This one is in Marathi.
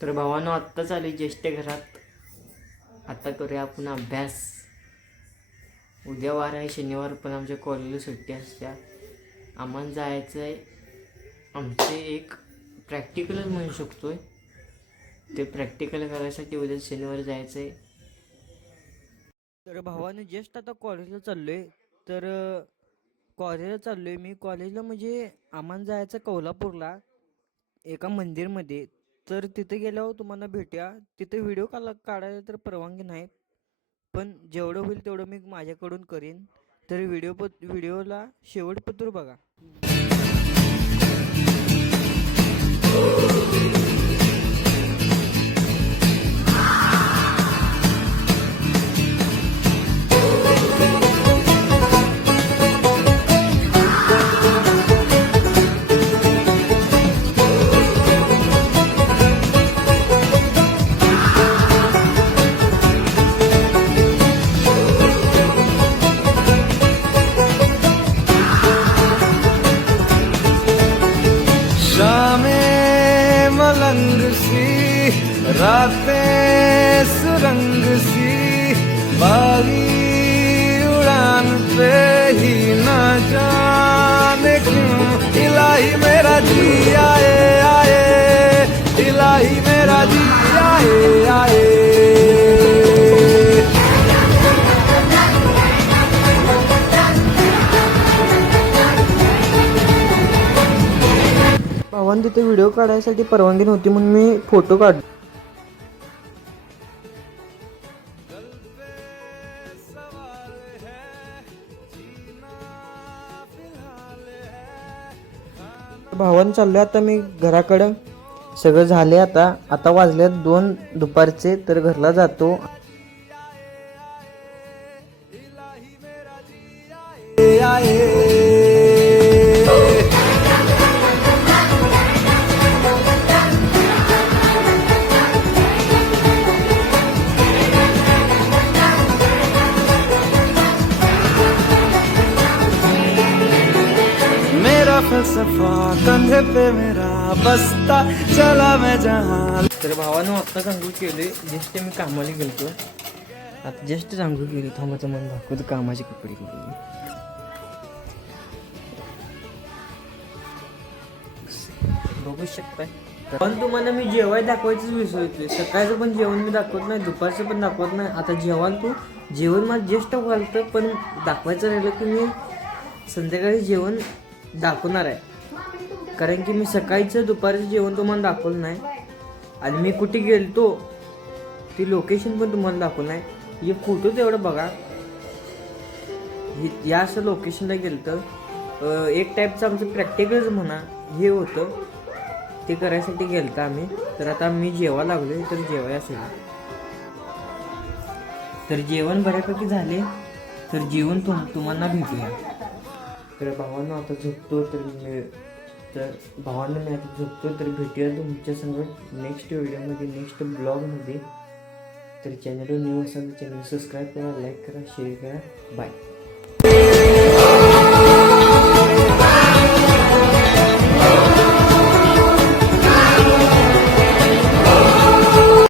तर भावानं आत्ताच आले ज्येष्ठ घरात. आता करूया आपण अभ्यास. उद्या वार आहे शनिवार, पण आमच्या कॉलेजला सुट्टी असत्या. आम्हाला जायचं आहे, आमचे एक प्रॅक्टिकलच म्हणू शकतोय. ते प्रॅक्टिकल करायसाठी उद्या शनिवार जायचं आहे. तर भावाने जस्ट आता कॉलेजला चाललोय. तर कॉलेजला चाललोय मी. कॉलेजला म्हणजे आम्हाला जायचं कोल्हापूरला एका मंदिरमध्ये. तर तिथे गेल्यावर तुम्हाला भेटूया. तिथे व्हिडिओ काढायला तर परवानगी नाही, पण जेवढं होईल तेवढं मी माझ्याकडून करीन. तर व्हिडिओला शेवटपत्र बघा. शामें मलंग सी, रातें सुरंग सी, बागी उड़ान पे ही न जाने क्यों इलाही मेरा जी आए आए, इलाही मेरा जी आए आए. भावानं तिथे व्हिडिओ काढायसाठी परवानगी नव्हती म्हणून मी फोटो काढलो. भावानं चाललोय आता मी घराकडं. सगळं झाले आता. आता वाजल्यात 2 दुपारचे. तर घरला जातो. मेरा फलसफा कंधे पे मेरा बस्ता चला मैं जहां. तर भावानं आत्ताच आंघोळ केली. जस्ट मी कामाला गेलतो. आता जस्ट आंघोळ केली. थांबाचं मन दाखवतो. कामाचे कपडे केले बघू शकताय. पण तुम्हाला मी जेवाय दाखवायचंच विसरतोय. सकाळचं पण जेवण मी दाखवत नाही, दुपारचं पण दाखवत नाही. आता जेवण मला जस्ट घालतं, पण दाखवायचं राहिलं की मी संध्याकाळी जेवण दाखवणार आहे. कारण की मी सकाळचं दुपारचं जेवण तुम्हाला दाखवलं नाही, आणि मी कुठे गेलतो ती लोकेशन पण तुम्हाला दाखवलं नाही. हे फोटो तेवढं बघा. या असं लोकेशनला गेलं तर एक टाईपचं आमचं प्रॅक्टिकलच म्हणा हे होतं, ते करायसाठी गेलं तर आम्ही. तर आता मी जेवा लागलो. तर जेवाय असेल तर जेवण बऱ्यापैकी झाले. तर जेवण तुम्हाला भेटूया. तर भावांना आता झोपतो. तर भावांना मी आता झोपतो. तर भेटूया तुमच्यासंग नेक्स्ट व्हिडिओमध्ये, नेक्स्ट ब्लॉगमध्ये. तर चॅनलवर न्यू असाल तर चॅनल सबस्क्राईब करा, लाईक करा, शेअर करा. बाय.